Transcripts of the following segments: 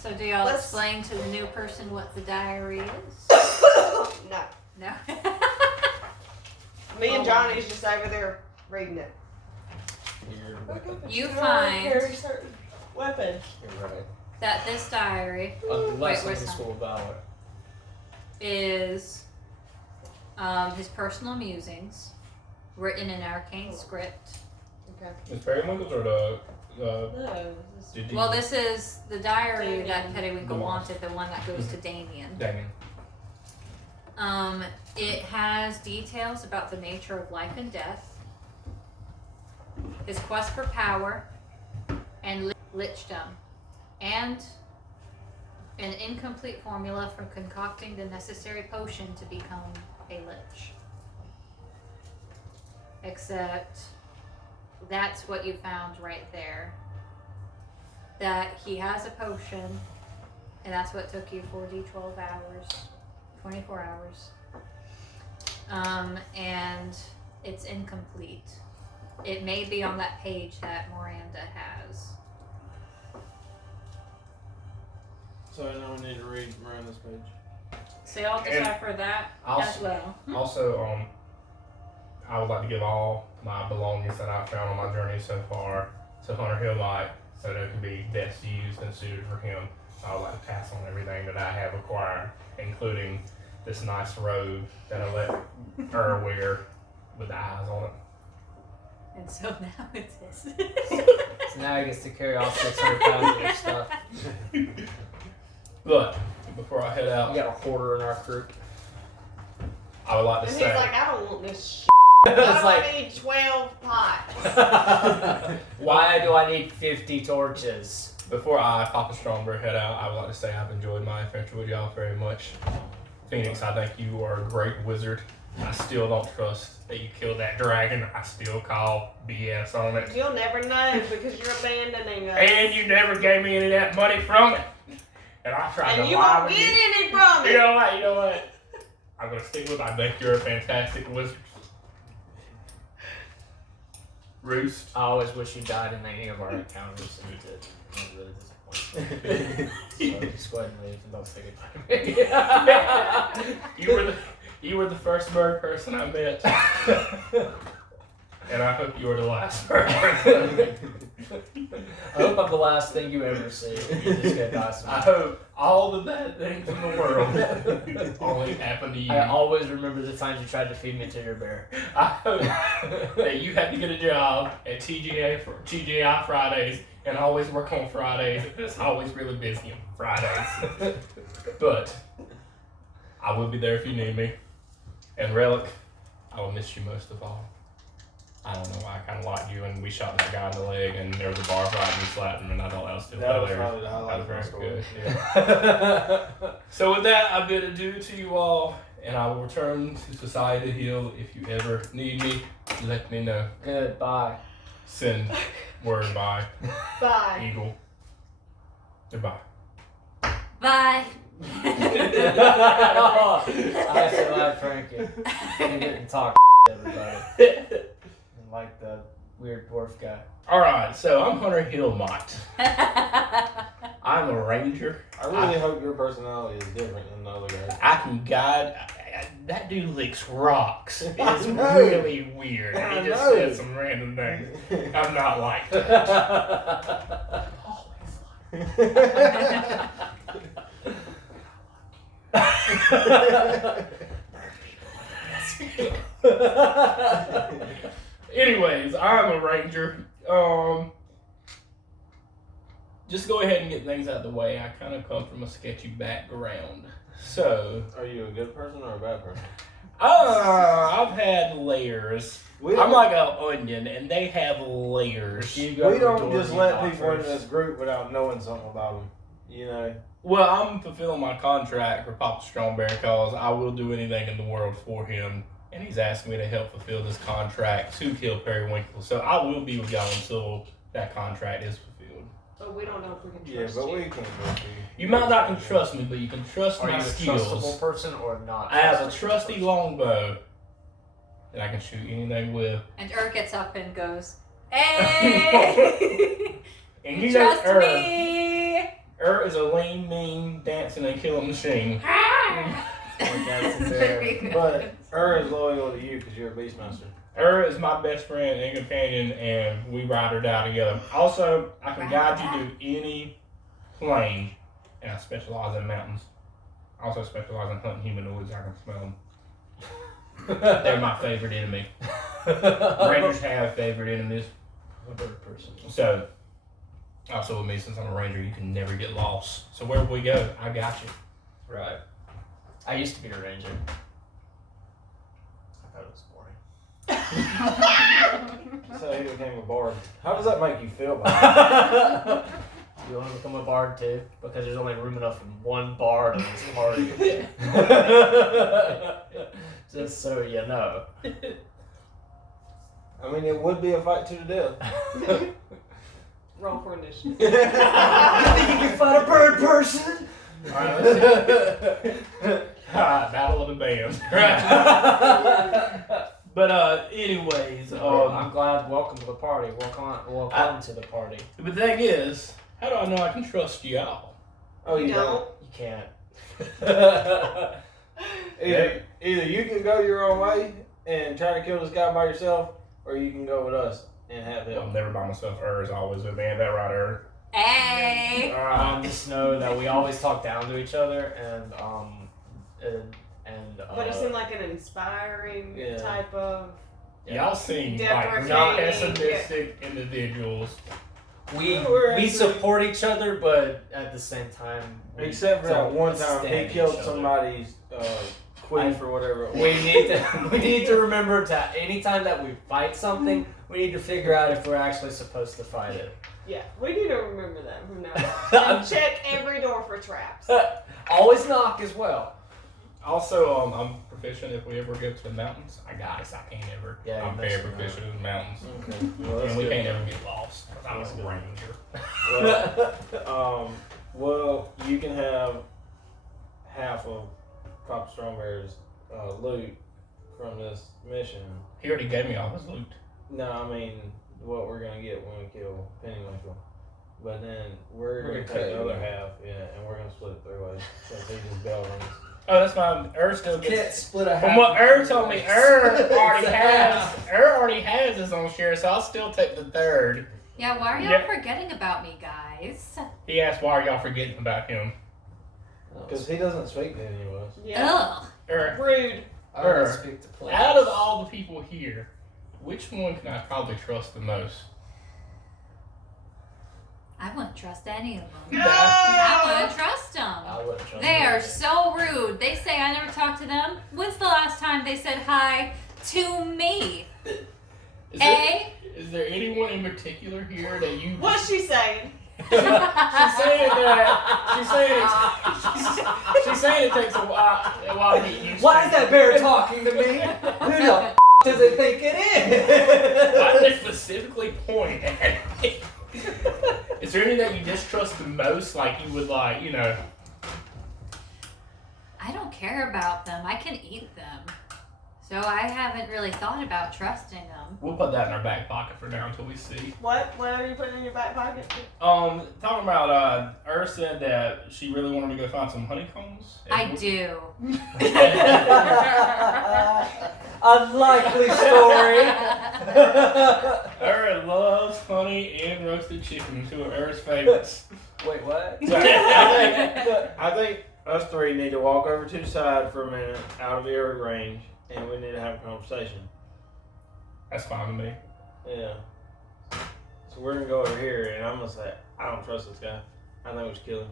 So do y'all explain to the new person what the diary is? No. No. Me and Johnny's just over there reading it. You find carry certain weapons. You're right. that this diary Unless wait, something school about it. is his personal musings, written in arcane script. Okay. Is Periwinkle's or the No. This is... Well, this is the diary Damien. that Periwinkle The one. wanted, the one that goes to Damien. Damien? It has details about the nature of life and death, his quest for power, and lichdom, and an incomplete formula for concocting the necessary potion to become a lich. Except that's what you found right there. That he has a potion, and that's what took you 12 hours, 24 hours. And it's incomplete. It may be on that page that Miranda has. So now we need to read Miranda's page. So y'all decipher that as well. Also, I would like to give all my belongings that I've found on my journey so far to Hunter Hill Light so they can be best used and suited for him. I would like to pass on everything that I have acquired, including this nice robe that I let her wear with the eyes on it. And so now it's his. So now he gets to carry all 600 pounds of your stuff. But before I head We out, got a hoarder in our group. I would like to And say, he's like, I don't want this shit. It's I like, don't need 12 pots. why do I need 50 torches? before I, Papa Strongbear, head out, I would like to say I've enjoyed my adventure with y'all very much. Phoenix, I think you are a great wizard. I still don't trust that you killed that dragon. I still call BS on it. You'll never know because you're abandoning us. And you never gave me any of that money from it. And I tried to And you lie won't with get you. any from You it. know what? I'm going to stick with it. I think you're a fantastic wizard. Roost. I always wish you died in any of our encounters, and you did. I was really disappointed. So just go ahead and leave and don't say goodbye to me. You were the first bird person I met. And I hope you were the last bird person. I hope I'm the last thing you ever see. You're just gonna die someday. I hope all the bad things in the world only happen to you. I always remember the times you tried to feed me to your bear. I hope that you had to get a job at TGI Fridays and always work on Fridays. It's always really busy on Fridays. But I will be there if you need me. And Relic, I will miss you most of all. I don't know why I kind of liked you, and we shot that guy in the leg, and there was a bar fight, and we slapped him, and I thought that was still That was hilarious. probably the highlight That was of my very story. good. Yeah. So with that, I bid adieu to you all, and I will return to Society Hill. If you ever need me, let me know. Goodbye. Send word by Bye. Eagle. Goodbye. Bye. I said loud Frankie. You didn't talk to everybody. Like the weird dwarf guy. Alright, so I'm Hunter Hillmott. I'm a ranger. I really hope your personality is different than the other guys. I can guide. That dude licks rocks. It's I know. really weird. I He just know. said some random things. I'm not like that. Anyways, I'm a ranger. Just go ahead and get things out of the way. I kind of come from a sketchy background. So, Are you a good person or a bad person? I've had layers. We I'm don't, like an onion, and they have layers. You go we to the don't door, just you let knock people in first. this group without knowing something about them. You know? Well, I'm fulfilling my contract for Papa Strongbear because I will do anything in the world for him, and he's asking me to help fulfill this contract to kill Periwinkle. So I will be with y'all until that contract is fulfilled. But we don't know if we can Yeah, trust but you. we can trust you. You might not can trust me, but you can trust Are you my a trustable skills. person or not? I have a trustable trusty person? longbow that I can shoot anything with. And Ur gets up and goes, "Hey, And you know trust Ur. me?" is a lean, mean, dancing, and killing machine. Very good. But is loyal to you because you're a beastmaster. Is my best friend and companion, and we ride or die together. Also, I can guide you to any plane, and I specialize in mountains. I also specialize in hunting humanoids. I can smell them. They're my favorite enemy. Rangers have favorite enemies. A bird person. So, also with me, since I'm a ranger, you can never get lost. So wherever we go, I got you. Right. I used to be a ranger. I thought it was boring. So he became a bard. How does that make you feel about You want to become a bard too? Because there's only room enough for one bard in this party. Just so you know. I mean, it would be a fight to the death. Roll for initiative. You think you can fight a bird person? Alright, battle of the bands. But anyways, I'm glad. Welcome to the party. Welcome to the party. the thing is, how do I know I can trust y'all? Oh, you don't? You can't. Either you can go your own way and try to kill this guy by yourself, or you can go with us and have him. I'm never by myself. Is always with me. Ain't that right, Hey. Alright. Just know that we always talk down to each other, and But it seemed like an inspiring Yeah. type of. Y'all seem like Deprecating. not pessimistic individuals. we support each other, but at the same time, we Except for that don't one time he stand killed each other. somebody's queef or whatever it was. We need to remember that anytime that we fight something, we need to figure out if we're actually supposed to fight it. Yeah, we need to remember that from now on. And check every door for traps. Always knock as well. Also, I'm proficient if we ever go to the mountains. I can't ever. Yeah, I'm you very messed around. proficient in the mountains. Okay. Well, that's And we good. can't ever get lost. 'Cause I'm That's a good. ranger. Well, you can have half of Papa Strongbear's loot from this mission. He already gave me all his loot. No, I mean what we're gonna get when we kill Pennywinkle. But then we're gonna cut take the you other in. half, and we're gonna split it 3 ways. Since he just bell rings. Oh, that's fine. Still gets. split a From what told me, already has his own share, so I'll still take the third. Yeah, why are y'all Yep. forgetting about me, guys? He asked, "Why are y'all forgetting about him?" Because he doesn't speak to any of us. Yeah. Ugh. Rude. I don't speak to players. Out of all the people here, which one can I probably trust the most? I wouldn't trust any of them. No! I wouldn't trust them. I wouldn't trust They are you. so rude. They say I never talked to them. When's the last time they said hi to me? Is there anyone in particular here that you? What's she saying? She's saying that. She's saying it takes a while to get used to. Why is that bear talking to me? Who the does it think it Why did is? they specifically point at me? Is there any that you distrust the most? Like you would like, I don't care about them. I can eat them. So I haven't really thought about trusting them. We'll put that in our back pocket for now until we see. What are you putting in your back pocket? Talking about, said that she really wanted to go find some honeycombs. I do. Unlikely story. Loves honey and roasted chicken, two of Er's favorites. Wait, what? So, I think us 3 need to walk over to the side for a minute, out of ear range, and we need to have a conversation. That's fine with me. Yeah. So we're gonna go over here, and I'm gonna say, I don't trust this guy. I think we should kill him.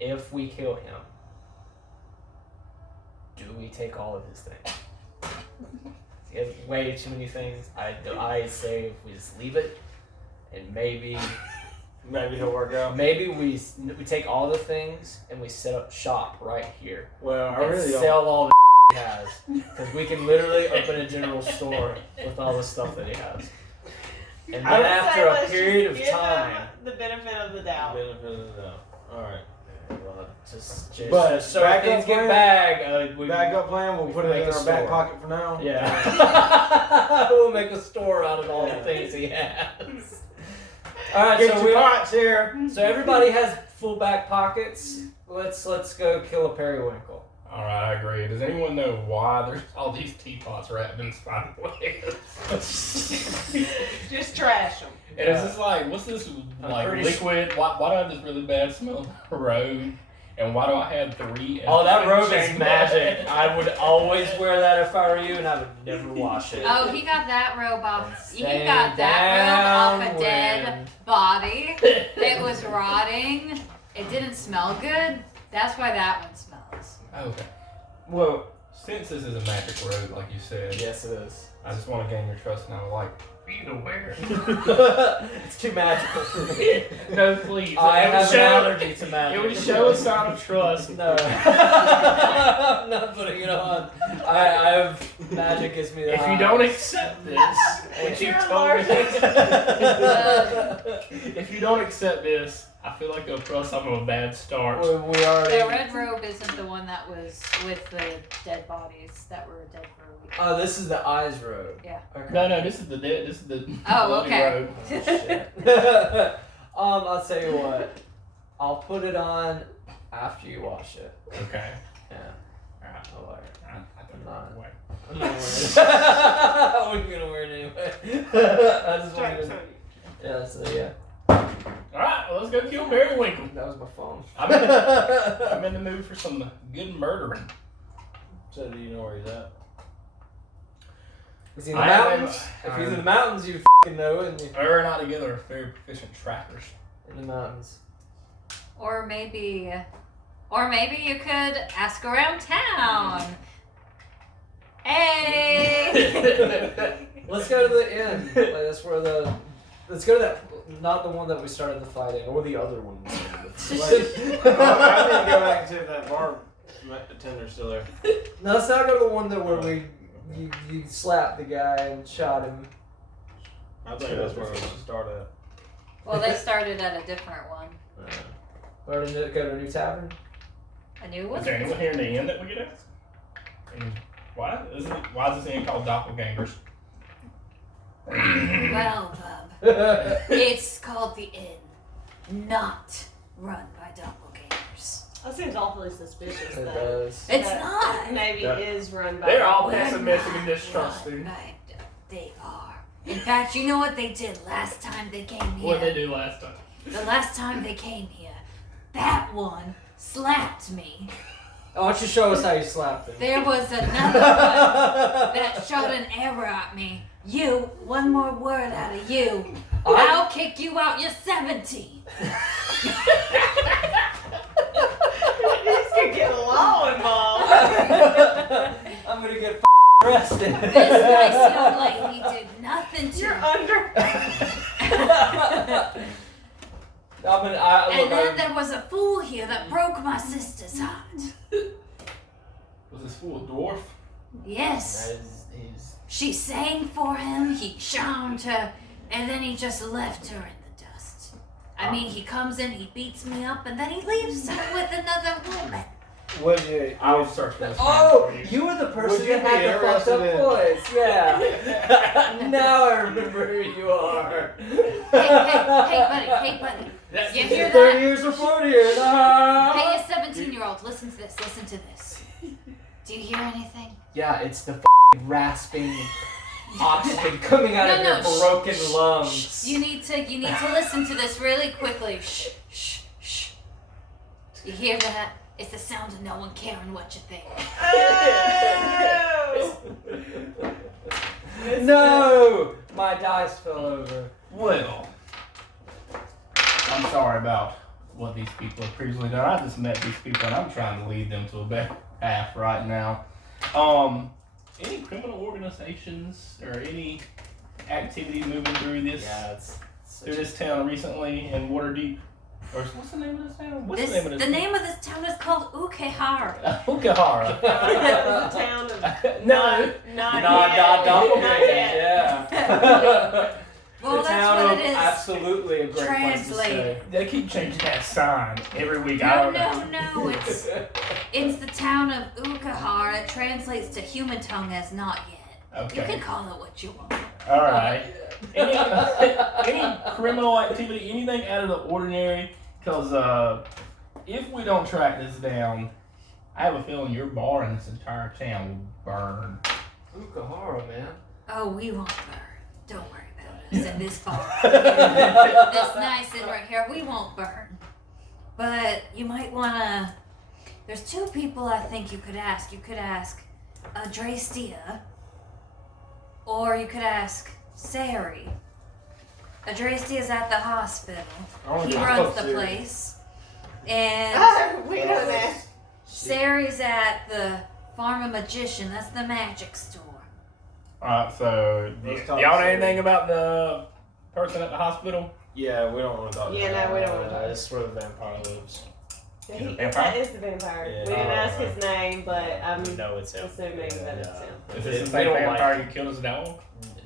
If we kill him, do we take all of his things? He has way too many things. I say if we just leave it, and maybe Maybe he'll work out. we take all the things and we set up shop right here Well, I and really don't. sell all the he has, because we can literally open a general store with all the stuff that he has. And I then would after say a let's period just of give time, them the benefit of the doubt. Benefit of the doubt. Alright. just But so backup things get plan- bagged. Backup plan, we'll we put can it in make our a back store. pocket for now. Yeah. We'll make a store out of all the Yeah. things he has. Alright, Get so your pots here. so everybody has full back pockets. Let's go kill a periwinkle. All right, I agree. Does anyone know why there's all these teapots wrapped in spider webs? Just trash them. And it's just like, what's this like pretty liquid? Why do I have this really bad smell of robe? And why do I have 3? Oh, that robe is chain magic. bag? I would always wear that if I were you, and I would never wash it. Oh, he got that robe off. He Staying got that robe off a down dead when- body. It was rotting. It didn't smell good. That's why that one smells. Okay. Well, since this is a magic robe, like you said, Yes, it is. I just want to gain your trust, and I would like for you to wear it. It's too magical for me. No, please. I It would have an show- allergy to magic. It would show a sign of trust. No. I'm not putting it on. I have magic gives me the If you hives. don't accept this, which you You're told me, allergic. if you don't accept this, I feel like it'll put us off of a bad start. we already. The red robe isn't the one that was with the dead bodies that were dead for a week. Oh, this is the eyes robe. Yeah. Okay. No, this is the dead. This is the Oh, bloody okay. robe. Oh, shit. I'll tell you what. I'll put it on after you wash it. Okay. Yeah. Alright. I'll wear it. I don't Not. know. Wait. I'm not wearing it. I wasn't gonna wear it anyway. I just wanted Stripes to. on you. Yeah, so yeah. Alright, well, let's go kill Periwinkle. That was my phone. I'm in the mood for some good murdering. So do you know where he's at? Is he in the I am- mountains? If he's in the mountains, you f***ing know it. Her and I together are very proficient trackers. In the mountains. Or maybe you could ask around town. Hey! Let's go to the inn. Like, that's where the. Let's go to that. Not the one that we started the fight in, or the other one. Wait, I need to go back and see if that bartender's still there. No, let's not go to the one that where you slapped the guy and shot him. I think that's where we should start at. Well, they started at a different one. Or to go to a new tavern. A new Is one? there anyone here in the inn that we could ask? And why is this inn called Doppelgangers? Well, it's called the Inn, not run by doppelgangers. That seems awfully suspicious, It though. does. It's That not. Maybe Yeah. is run by. They're all We're pessimistic and not distrusting. run by They are. In fact, you know what they did last time they came here? What did they do last time? The last time they came here, that one slapped me. Why don't you show us how you slapped him? There was another one that shot an arrow at me. You, one more word out of you, I'll kick you out. You're 17. These could get law involved. I'm gonna get arrested. This nice young lady did nothing to You're me. under. And then there was a fool here that broke my sister's heart. Was this fool a dwarf? Yes. She sang for him, he charmed her, and then he just left her in the dust. I mean, he comes in, he beats me up, and then he leaves her with another woman. Would you? I will search for this. Oh, man for you were the person Would you that had be the fucked up interested in- voice. Yeah. Now I remember who you are. Hey, buddy. That's You hear 30 that? years or 40 years. Hey, you 17-year-old, listen to this, Do you hear anything? Yeah, it's the rasping oxygen coming out of No, your shh, broken shh, lungs. You need to listen to this really quickly. Shh, shh, shh. You hear that? It's the sound of no one caring what you think. No! My dice fell over. Well, I'm sorry about what these people have previously done. I just met these people and I'm trying to lead them to a better path right now. Any criminal organizations or any activities moving through this town recently in Waterdeep? Or what's the name of this town? What's the name of this The name of this town is called Ukehara. Okahara. That was a town of No. not Doppelgangers, yet. yeah. Well, the that's town what of it is. absolutely a great place to Translate. stay. They keep changing that sign every week. I No, don't know. no, it's the town of Ukehara. It translates to human tongue as not yet. You Okay. can call it what you want. All right. any criminal activity, anything out of the ordinary, because if we don't track this down, I have a feeling your bar in this entire town will burn. Ukahara, man. Oh, we won't burn. Don't worry about us in this bar. This nice and right here, we won't burn. But you might wanna. There's two people I think you could ask. You could ask Adrastia, or you could ask Sari. Adrastia's at the hospital. He runs the place. And We know that. Sari's at the Pharma Magician. That's the magic store. Alright, so Let's y'all talk know Sari. anything about the person at the hospital? Yeah, we don't want to talk Yeah, about no, we don't want to talk. That's where the vampire lives. That is the vampire. Yeah. We didn't Oh, ask right. his name, but I'm We know it's him. assuming that it's Yeah. him. Is They- this the they same don't like- vampire you killed as a dog?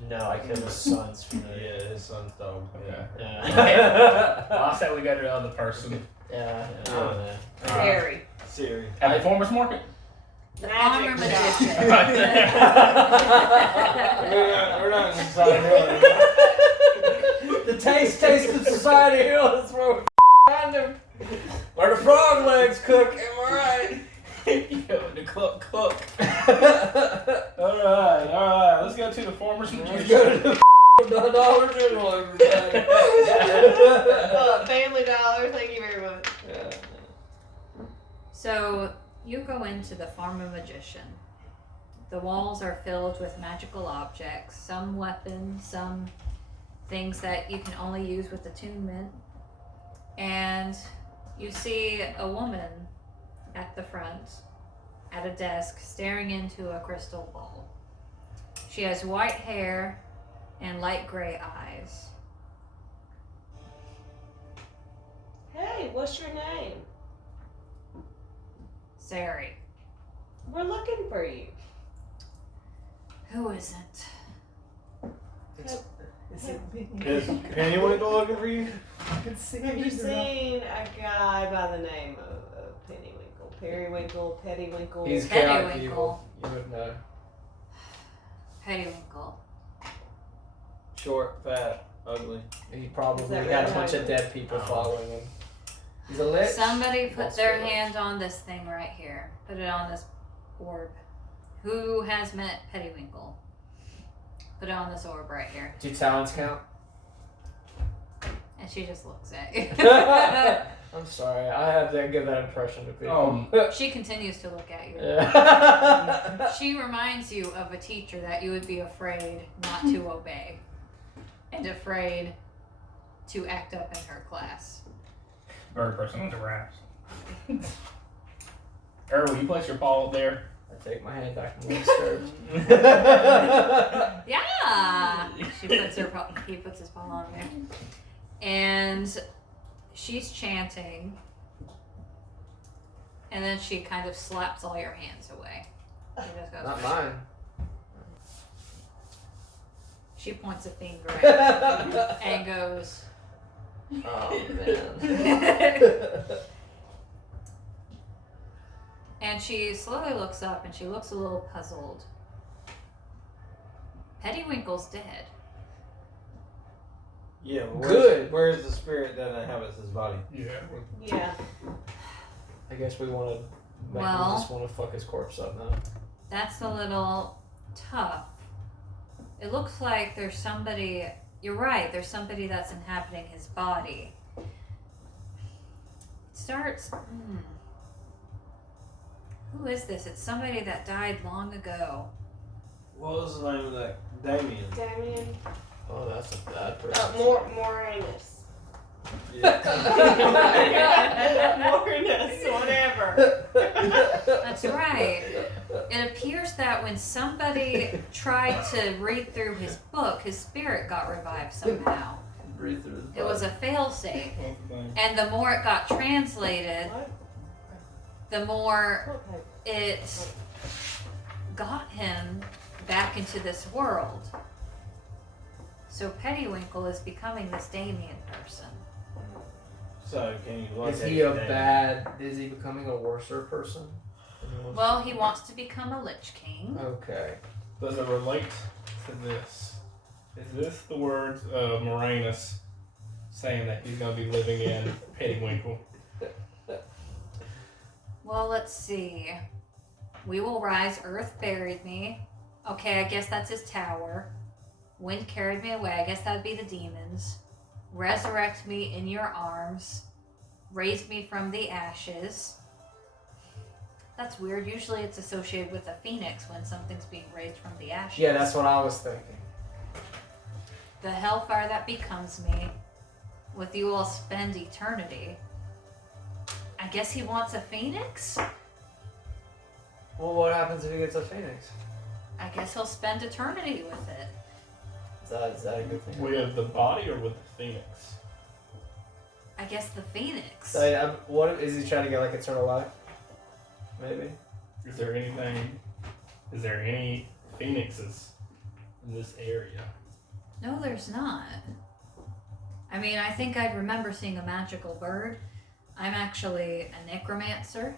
No, I killed his son's Yeah, familiar. his son's dog. Okay. Yeah. Well, I said we go to the other person. Yeah. Scary. Siri. At the farmer's market? The Magic Pharma shop. Magician. We're not in society. The taste of Society Hill is where we find him. Where the frog legs cook, am I right? Yo, the cook. Alright, let's go to the farmer's Let's magician. go to the Dollar General, everybody. Family Dollar, thank you very much. Yeah. So you go into the Pharma Magician. The walls are filled with magical objects, some weapons, some things that you can only use with attunement. And you see a woman at the front, at a desk, staring into a crystal bowl. She has white hair and light gray eyes. Hey, what's your name? Sari. We're looking for you. Who isn't? Is Pennywinkle looking for you? Have you seen a guy by the name of Pennywinkle? Periwinkle, Pettywinkle? He's chaotic Pettywinkle. evil. You would know. Pettywinkle. Short, fat, ugly. He Is probably that got a really bunch how of you- dead people following him. He's a lich. Somebody put That's their good. hand on this thing right here. Put it on this orb. Who has met Pettywinkle? Put it on this orb right here. Do talents count? And she just looks at you. I'm sorry, I have to give that impression to people. She continues to look at you. Yeah. She reminds you of a teacher that you would be afraid not to obey. And afraid to act up in her class. Bird person with the wraps. Will you place your paw up there? I take my hand back from the skirt. Yeah! He puts his paw on there. And she's chanting. And then she kind of slaps all your hands away. She just goes, Not mine. she points a finger at you and goes, Oh man. and she slowly looks up and she looks a little puzzled. Pettywinkle's dead. Yeah, but Good. Where's the spirit that inhabits his body? Yeah. Yeah. I guess we want to. Well- We just want to fuck his corpse up now. That's a little tough. It looks like there's somebody, you're right, there's somebody that's inhabiting his body. It starts, who is this? It's somebody that died long ago. What was the name of that? Damien. Damien. Oh, that's a bad person. Morinus. Yeah. Morinus, whatever. That's right. It appears that when somebody tried to read through his book, his spirit got revived somehow. Breathe through his It was a failsafe. And the more it got translated, What? the more Okay. it got him back into this world. So Pettywinkle is becoming this Damien person. So can you look Is at he a Damien? bad? Is he becoming a worser person? Well, he wants to become a Lich King. Okay. Does it relate to this? Is this the words of Moranus saying that he's going to be living in Pettiwinkle? Well, let's see. We will rise, earth buried me. Okay, I guess that's his tower. Wind carried me away. I guess that would be the demons. Resurrect me in your arms. Raise me from the ashes. That's weird. Usually it's associated with a phoenix when something's being raised from the ashes. Yeah, that's what I was thinking. The hellfire that becomes me. With you I'll spend eternity. I guess he wants a phoenix? Well, what happens if he gets a phoenix? I guess he'll spend eternity with it. Is that a good thing? With the body or with the phoenix? I guess the phoenix. So, what is he trying to get, like, eternal life? Maybe. Is there any phoenixes in this area? No, there's not. I mean, I think I'd remember seeing a magical bird. I'm actually a necromancer.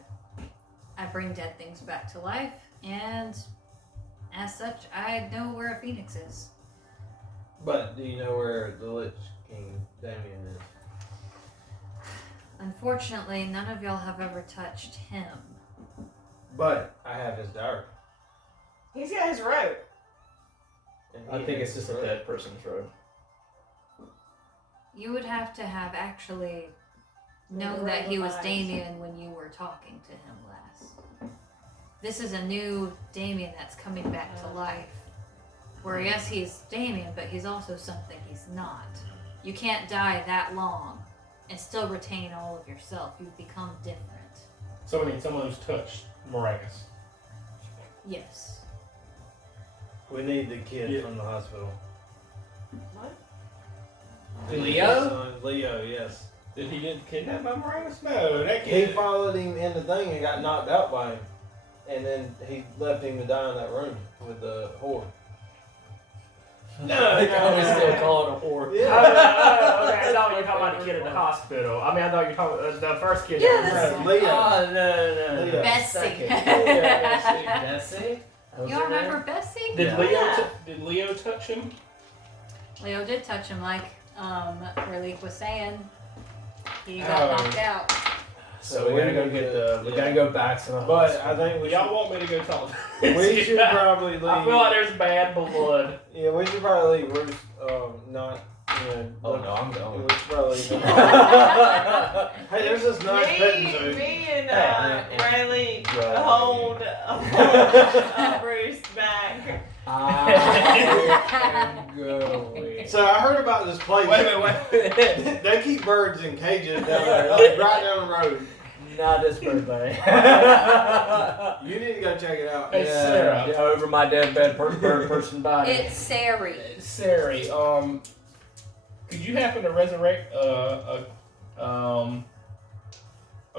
I bring dead things back to life, and as such, I know where a phoenix is. But do you know where the Lich King Damien is? Unfortunately, none of y'all have ever touched him. But I have his diary. He's got his rope. And I he think has it's just his a robe. dead person's robe. You would have to have actually known that he was Damien when you were talking to him last. This is a new Damien that's coming back to life. Where yes, he's Damien, but he's also something he's not. You can't die that long and still retain all of yourself. You become different. So we need someone who's touched Moranus. Yes. We need the kid Yeah. from the hospital. What? Leo? Leo, yes. Did he get kidnapped by Moranus? No, that He kid. followed him in the thing and got knocked out by him. And then he left him to die in that room with the whore. No, I think I was no, still no. calling a whore. Okay, I thought you were talking about the kid in the hospital. I mean, I thought you were talking the first kid. Yeah, that that's- was Leo. Oh, no. Leo. Bessie. Second. Bessie? That was You her remember name? Bessie? Did Yeah. Leo? Did Leo touch him? Leo did touch him, like Relique was saying. He Oh. got knocked out. So we gotta go get the. We gotta go back to the. But hospital. I think Y'all want me to go talk? we should probably leave. I feel like there's bad blood. Yeah, we should probably leave. We're not. Oh no, I'm going. We should probably leave. Hey, there's this nice petting zoo. Me and Hey, Riley Right. hold Bruce back. I'm going. So I heard about this place. Wait a minute. They keep birds in cages down there, like right down the road. Not this birthday. You need to go check it out. Hey, Sarah. Yeah, over my dead bird person body. It's Sari. Sari, could you happen to resurrect a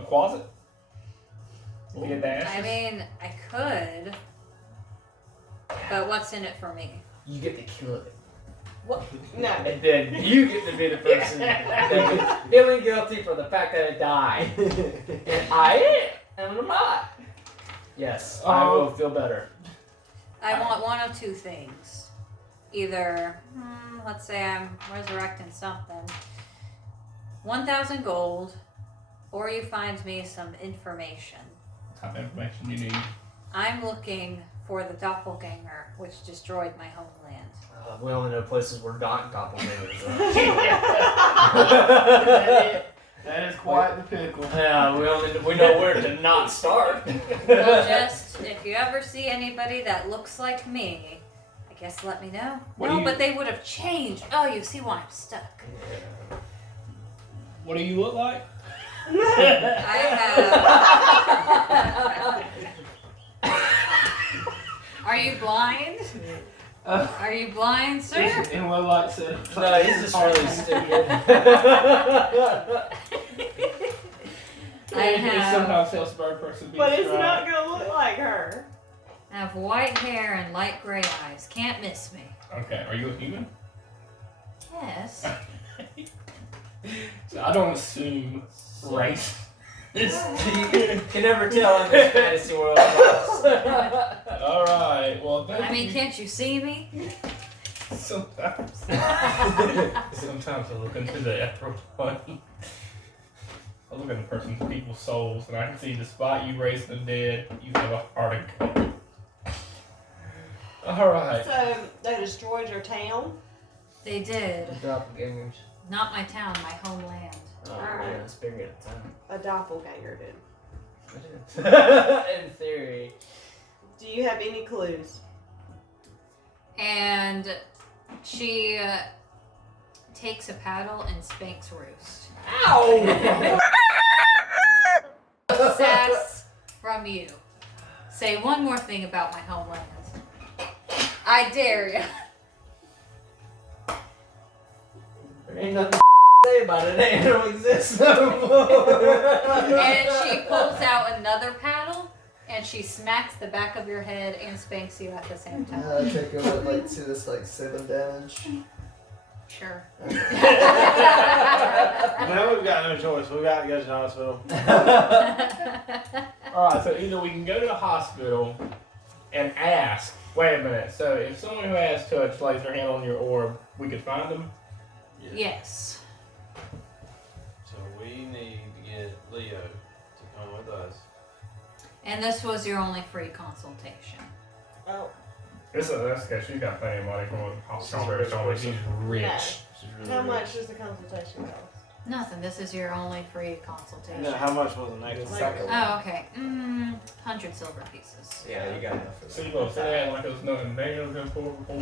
closet? To get the ashes? I mean, I could. But what's in it for me? You get to kill it. No. And then you get to be the person that is feeling guilty for the fact that it died. And I am not. Yes, I will feel better. I want one of two things. Either, let's say I'm resurrecting something. 1,000 gold, or you find me some information. What type of information you need? I'm looking for the doppelganger, which destroyed my homeland. We only know places where not doppelgangers are. That is quite the pickle. Yeah, we know where to not start. Well, just, if you ever see anybody that looks like me, I guess let me know. What No, do you- but they would have changed. Oh, you see why I'm stuck. What do you look like? I have... Are you blind? Are you blind, sir? In what light said? No, he's just really stupid. I have, sometimes helps a bird person be But it's strong. not gonna look like her. I have white hair and light gray eyes. Can't miss me. Okay, are you a human? Yes. So I don't assume race. You can never tell in this fantasy world. Alright, well, thank I mean, you. can't you see me? Sometimes I look into the ethereal plane. I look into people's souls, and I can see despite you raising the dead, you have a heart of gold. Alright. So they destroyed your town. They did. Doppelgangers. Not my town, my homeland. Oh, Alright. yeah, it's bigger at the time. A doppelganger did. In theory. Do you have any clues? And she takes a paddle and spanks Roost. Ow! Sass from you. Say one more thing about my homeland. I dare you. There ain't nothing to say about it. It don't exist no more. And she pulls out another paddle and she smacks the back of your head and spanks you at the same time. I take it like to this like 7 damage. Sure. Now we've got no choice. We've got to go to the hospital. Alright, so either we can go to the hospital and ask. Wait a minute. So if someone who has touch lays their hand on your orb, we could find them? Yes. So we need to get Leo to come with us. And this was your only free consultation. Oh, That's because she's got plenty of money from what Strawberry told me. She's rich. No. She's really how rich. much does the consultation cost? Nothing. This is your only free consultation. No, how much was the next one? Like- Oh, okay. 100 silver pieces. Yeah, you got enough for See, that. look, say that like it was nothing negative in 4 before.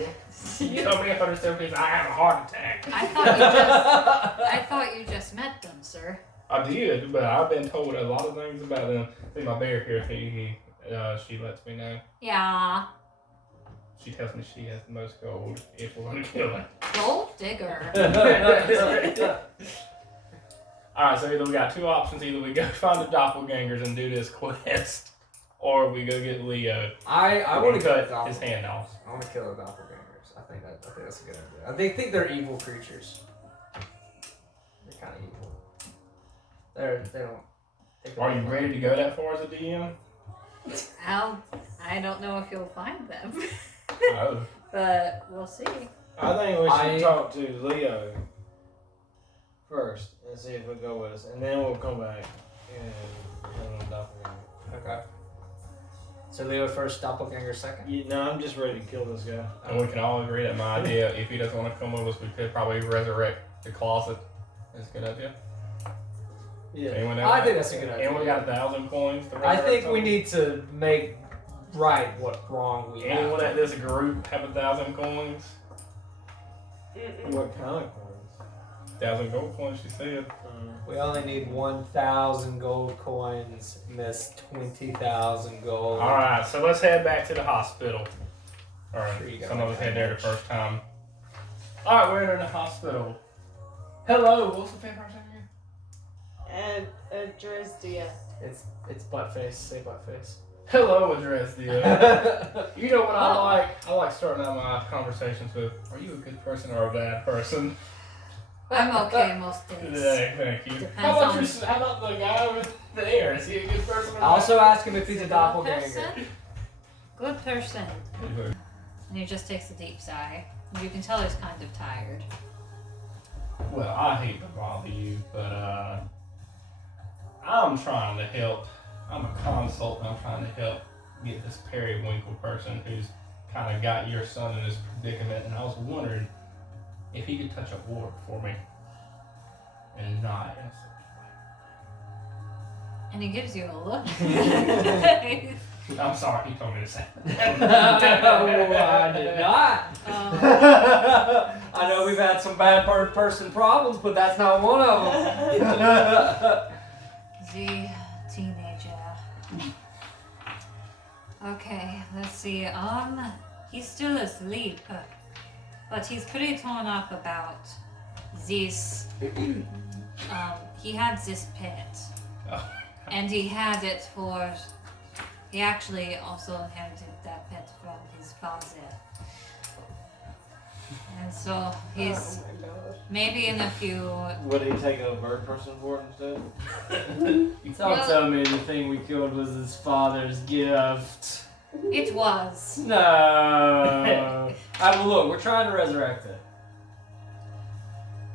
You tell me 100 centimeters, I have a heart attack. I thought you just met them, sir. I did, but I've been told a lot of things about them. See, my bear here, she lets me know. Yeah. She tells me she has the most gold if we're gonna kill her. Gold digger. Alright, so either we got 2 options. Either we go find the doppelgangers and do this quest, or we go get Leo I want to and cut kill his hand off. I want to kill the doppelgangers. I think that's a good idea. I think they're evil creatures. They're kind of evil. They don't. Are you ready to go that far as a DM? I don't know if you'll find them, Oh. but we'll see. I think we should talk to Leo first and see if he'll go with us, and then we'll come back and handle the doppelganger. Okay. So Leo first, doppelganger second. No, I'm just ready to kill this guy. And we can all agree that my idea, if he doesn't want to come with us, we could probably resurrect the closet. That's a good idea. Yeah. Anyone I think that's a good idea. Anyone got 1,000 coins? To I resurrect think we someone? need to make right what wrong we have. Anyone at this group have 1,000 coins? What kind of coins? 1,000 gold coins, she said. We only need 1,000 gold coins, miss 20,000 gold. Alright, so let's head back to the hospital. Alright, Sure you got some of us that head there the much. first time. Alright, we're in the hospital. Hello, what's the fifth person here? And Dresdia. It's butt face. Say butt face. Hello, address dear. You know what I like? I like starting out my conversations with, are you a good person or a bad person? I'm okay most days. Thank you. Depends How about, on- how about the guy over there? Is he a good person or I also ask him if he's a Good doppelganger. person. Good person. bad? And he just takes a deep sigh. You can tell he's kind of tired. Well, I hate to bother you, but I'm trying to help. I'm a consultant. I'm trying to help get this periwinkle person who's kind of got your son in this predicament, and I was wondering if he could touch a orb for me and not in a And he gives you a look. I'm sorry, he told me to say. No, I did not. I know we've had some bad person problems, but that's not one of them. The teenager. Okay, let's see. He's still asleep, but he's pretty torn up about this. He had this pet, Oh. and he had it for. He actually also inherited that pet from his father. And so he's Oh my gosh. maybe in a few. Would he take a bird person for it instead? Don't tell me the thing we killed was his father's gift. It was. No. Well, look, we're trying to resurrect it.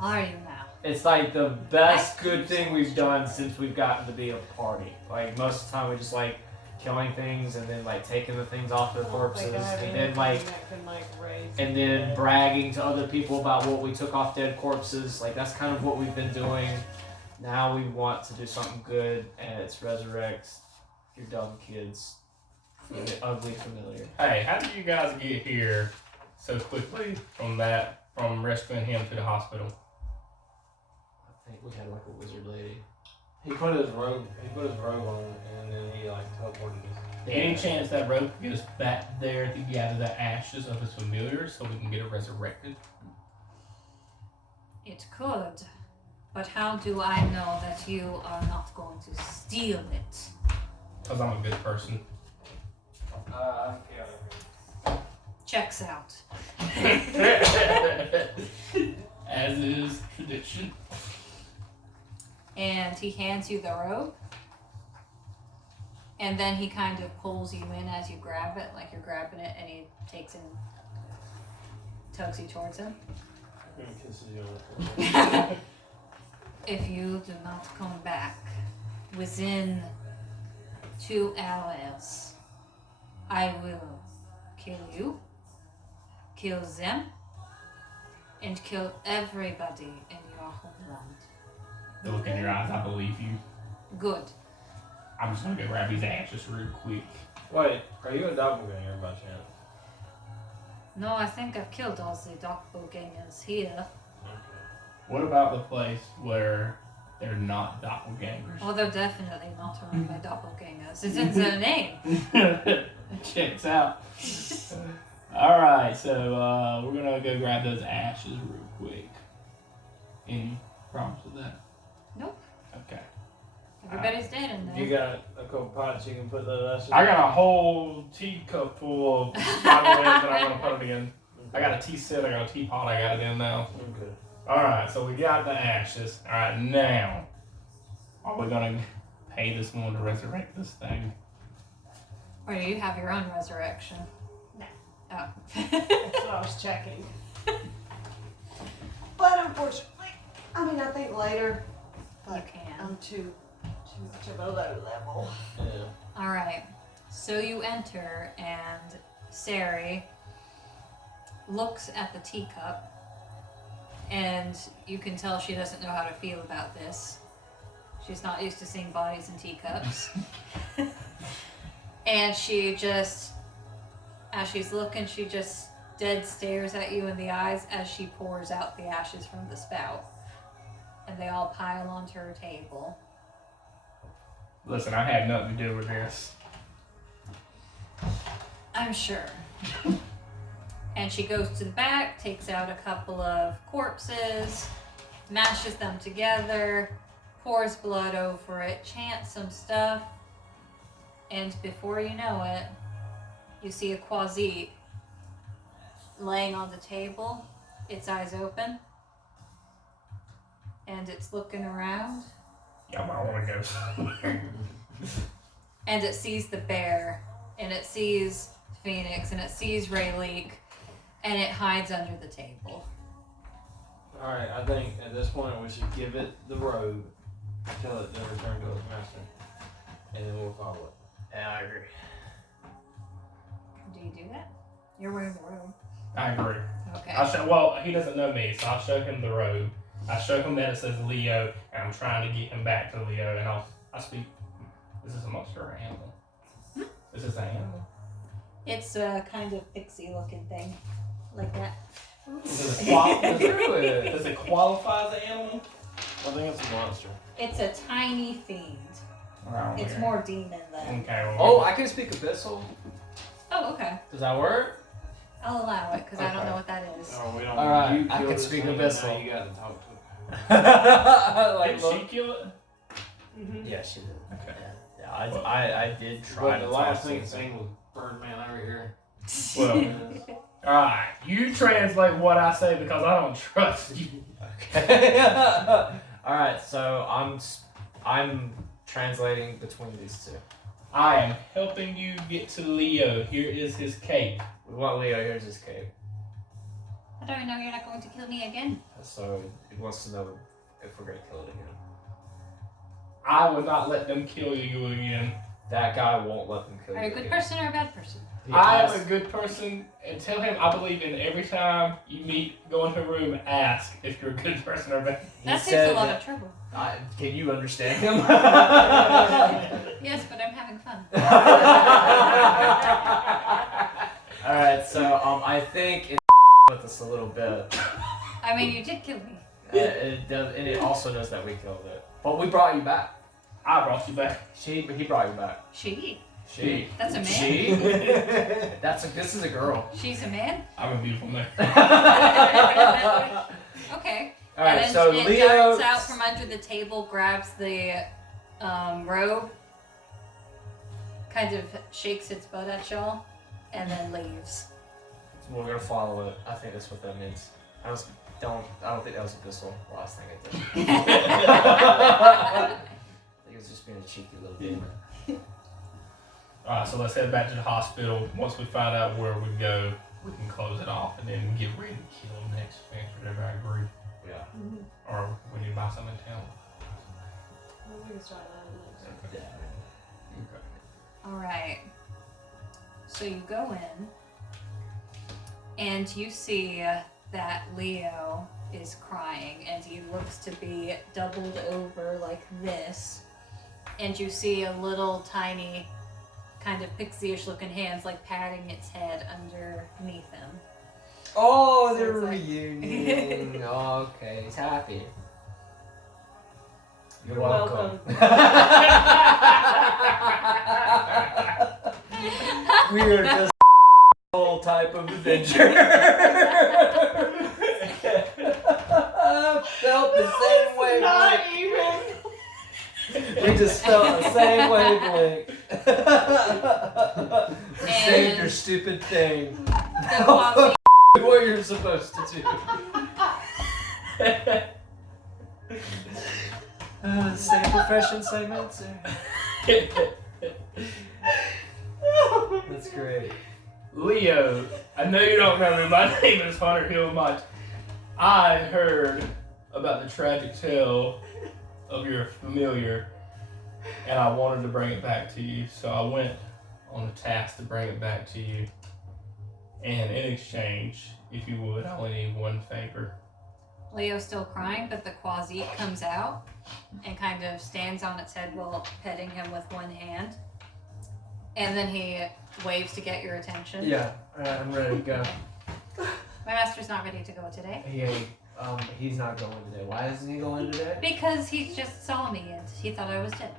Are you now? It's like the best good thing we've done since we've gotten to be a party. Like most of the time, we just like killing things and then like taking the things off their corpses and then like and then bragging to other people about what we took off dead corpses. Like that's kind of what we've been doing. Now we want to do something good, and it's resurrect your dumb kids. The ugly familiar. Hey, how did you guys get here so quickly from rescuing him to the hospital? I think we had like a wizard lady. He put his robe on, and then he like teleported us. Any chance that rope could get us back there to gather the ashes of his familiar so we can get it resurrected? It could. But how do I know that you are not going to steal it? Because I'm a good person. Yeah. Checks out. As is tradition. And he hands you the rope. And then he kind of pulls you in as you grab it, like you're grabbing it, and he takes and tugs you towards him. Kisses you on it. If you do not come back within 2 hours, I will kill you, kill them, and kill everybody in your homeland. The look in your eyes, I believe you. Good. I'm just gonna go grab these ashes real quick. Wait, are you a doppelganger by chance? No, I think I've killed all the doppelgangers here. What about the place where they're not doppelgangers? Oh, they're definitely not around by doppelgangers. It's in their name. Checks out. Alright, so we're gonna go grab those ashes real quick. Any problems with that? Nope. Okay. Everybody's dead in there. You got a couple pots you can put those ashes I got a whole teacup full of bottle lids that I want to put it in. I got a tea set, I got a teapot, I got it in now. Okay. Alright, so we got the ashes. Alright, now, are we gonna pay this one to resurrect this thing? Or do you have your own resurrection? No. Oh. That's what I was checking. But unfortunately, I mean, I think later, You but can. I'm too much of a low level. Yeah. Alright. So you enter, and Sari looks at the teacup, and you can tell she doesn't know how to feel about this. She's not used to seeing bodies in teacups. And she just, as she's looking, she just dead stares at you in the eyes as she pours out the ashes from the spout. And they all pile onto her table. Listen, I had nothing to do with this. I'm sure. And she goes to the back, takes out a couple of corpses, mashes them together, pours blood over it, chants some stuff, and before you know it, you see a Quasi laying on the table, its eyes open, and it's looking around, Y'all might want to go somewhere. and it sees the bear, and it sees Phoenix, and it sees Rayleigh, and it hides under the table. Alright, I think at this point we should give it the robe until it does return to its master. And then we'll follow it. Yeah, I agree. Do you do that? You're wearing the robe. I agree. Okay. Well, he doesn't know me, so I'll show him the robe. I show him that it says Leo, and I'm trying to get him back to Leo, and I speak. Is this a monster or an animal? Is this an animal? It's a kind of pixie looking thing. Like that. Does Druid. it qualify as an animal? I think it's a monster. It's a tiny fiend. Around It's here. more demon than. Okay. Well, Oh, I can speak Abyssal. Oh, okay. Does that work? I'll allow it because I don't Okay. know what that is. Oh, we don't. Alright, you I killed can this speak thing, Abyssal. Now you got to talk to it. Like, did look. she kill it? Yeah, she did. Okay. Yeah, I did try But to the talk last to thing her. it sang was Birdman over here. Well, alright. You translate what I say because I don't trust you. Okay. All right, so I'm translating between these two. I am helping you get to Leo. Here is his cape. We want Leo. Here's his cape. How do I know you're not going to kill me again? So he wants to know if we're gonna kill it again. I will not let them kill you again. That guy won't let them kill Are you a good person or a bad person? I am a good person, and tell him I believe in every time you meet, go into a room, ask if you're a good person or bad. That seems a lot of trouble. Can you understand him? Yes, but I'm having fun. Alright, so I think it with us a little bit. I mean, you did kill me. It does, and it also knows that we killed it. But we brought you back. I brought you back. He brought you back. She? She. That's a man? She? This is a girl. She's a man? I'm a beautiful man. Okay. Alright, and then so it Leo darts out from under the table, grabs the robe, kind of shakes its butt at y'all, and then leaves. We're gonna follow it. I think that's what that means. I don't think that was a pistol. Last thing I did. I think it was just being a cheeky little demon. Alright, so let's head back to the hospital. Once we find out where we go, we can close it off and then get ready to kill next week, whatever I agree. Yeah. Or we need to buy something in town. We can start that next. Alright. So you go in, and you see that Leo is crying, and he looks to be doubled over like this. And you see a little tiny, kind of pixie-ish looking hands like patting its head underneath him. Oh, So they're it's like- reunion. Okay, he's happy. You're welcome. We are just whole type of adventure. Felt the same Not wavelength. even. We just felt the same wavelength. We saved your stupid thing. The quasi- What you're supposed to do. Same profession, same answer. That's great. Leo, I know you don't remember. My name is Hunter Hillmont. I heard about the tragic tale of your familiar, and I wanted to bring it back to you. So I went on a task to bring it back to you. And in exchange, if you would, I only need one favor. Leo's still crying, but the quasi comes out and kind of stands on its head while petting him with one hand. And then he waves to get your attention. Yeah, I'm ready to go. My master's not ready to go today. He's not going today. Why isn't he going today? Because he just saw me and he thought I was dead.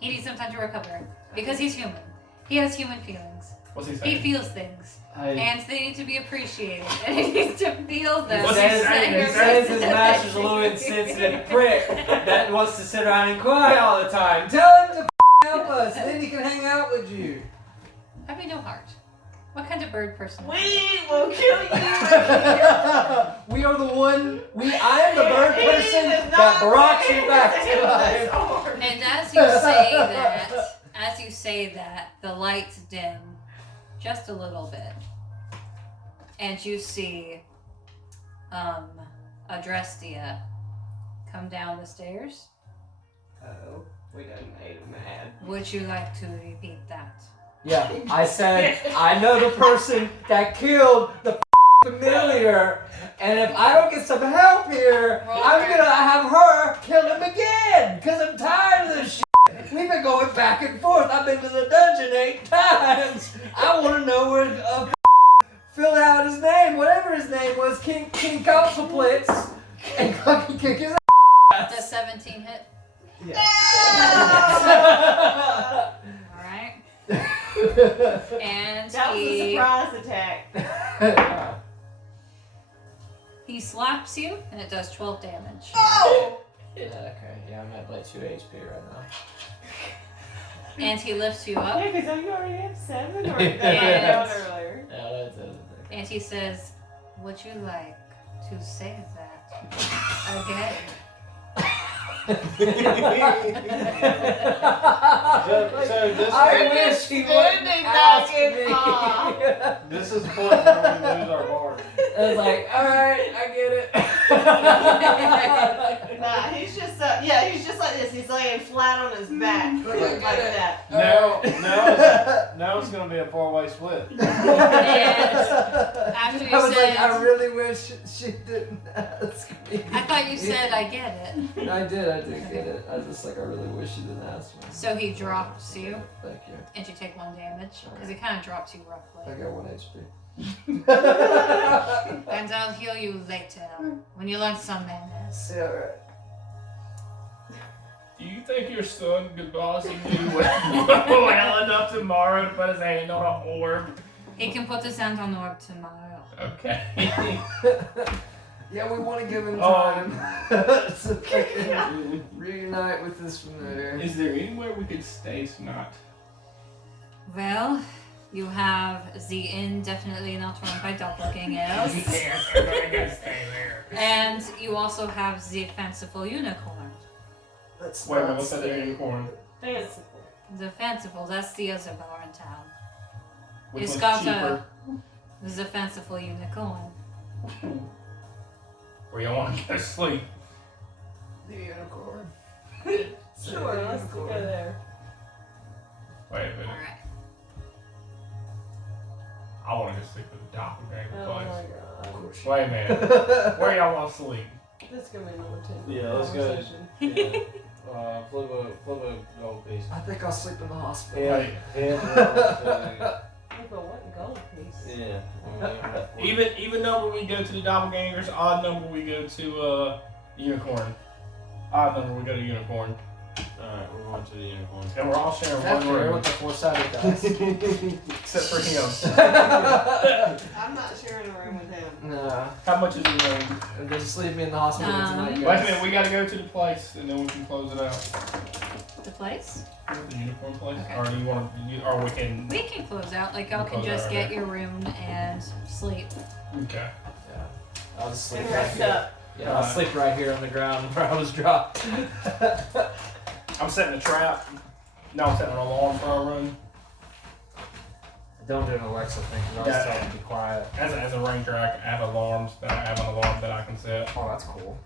He needs some time to recover. Because he's human. He has human feelings. What's he He saying? feels things. And And they need to be appreciated. And he needs to feel them. What's he saying? He says his master's a little insensitive prick that wants to sit around and cry all the time. Tell him to help us, and then he can hang out with you. Have you no heart? What kind of bird person? We will kill you. We are the one. I am the bird person that brought you back to life. And as you say that, the lights dim just a little bit, and you see Adrestia come down the stairs. Oh, we done made him mad. Would you like to repeat that? Yeah, I said I know the person that killed the familiar, and if I don't get some help here, I'm gonna have her kill him again. Cause I'm tired of this shit. We've been going back and forth. I've been to the dungeon 8 times. I want to know where fill out his name, whatever his name was, King Councilplitz, and fucking kick his ass. Does 17 hit? Yeah. Alright. And That was a surprise attack. he slaps you, and it does 12 damage. Okay, yeah, I'm at like 2 HP right now. And he lifts you up, Yeah, because you already have 7 or Yeah. that earlier. Yeah, that's it. and he says, "Would you like to say that again?" So this I is, wish he wouldn't ask me. this is the point where we lose our bar. I was like, alright, I get it. Nah, he's just he's just like this. He's laying flat on his back, like that. Now it's gonna be a 4-way split. And after you I was said, like, I really wish she didn't ask me. I thought you said, I get it. I did get it. I just like, I really wish she didn't ask me. So he drops you, Thank you. and you take 1 damage, because he kind of drops you I roughly. got 1 HP. And I'll heal you later, when you learn some manners. Yeah, right. Do you think your son could possibly well enough tomorrow to put his hand on an orb? He can put his hand on the orb tomorrow. Okay. Yeah, we want to give him time so they can reunite with this familiar. Is there anywhere we could stay tonight? Well, you have the inn definitely not run by doppelgangers. Yes, I'm gonna go stay there. And you also have the fanciful unicorn. Let's Wait a minute, not what's that stay. unicorn? Fanciful. The fanciful, that's the other bar in town. Which It's one's got cheaper? the fanciful unicorn. Where y'all want to go sleep? The unicorn. Sure, let's go there. Wait a minute. Alright. I want to go sleep at the doppelganger Oh my place. god. Wait a minute. Where y'all want to sleep? This is gonna be another 10 Yeah, let's go. conversation. Yeah. Flip a gold piece. I think I'll sleep in the hospital. Head to Look at what gold piece. yeah. Even number we go to the doppelgangers, odd number we go to unicorn. Odd number we go to unicorn. Alright, we're going to the unicorn. And we're all sharing That's one fair room. with the 4-sided dice. Except for him. I'm not sharing a room with him. Nah. How much is your room? Just leave me in the hospital tonight, Wait a guys. minute, we gotta go to the place and then we can close it out. The place? The unicorn place? Okay. Or do you want to, or we can. We can close out, like y'all We'll can close just out get right your room and sleep. Okay. Yeah. I'll just sleep And right rest here. up. Yeah, I'll sleep right here on the ground where I was dropped. I'm setting a trap. No, I'm setting an alarm for our room. Don't do an Alexa thing, because I was Yeah. told to be quiet. As a ranger, I have alarms, but I have an alarm that I can set. Oh, that's cool.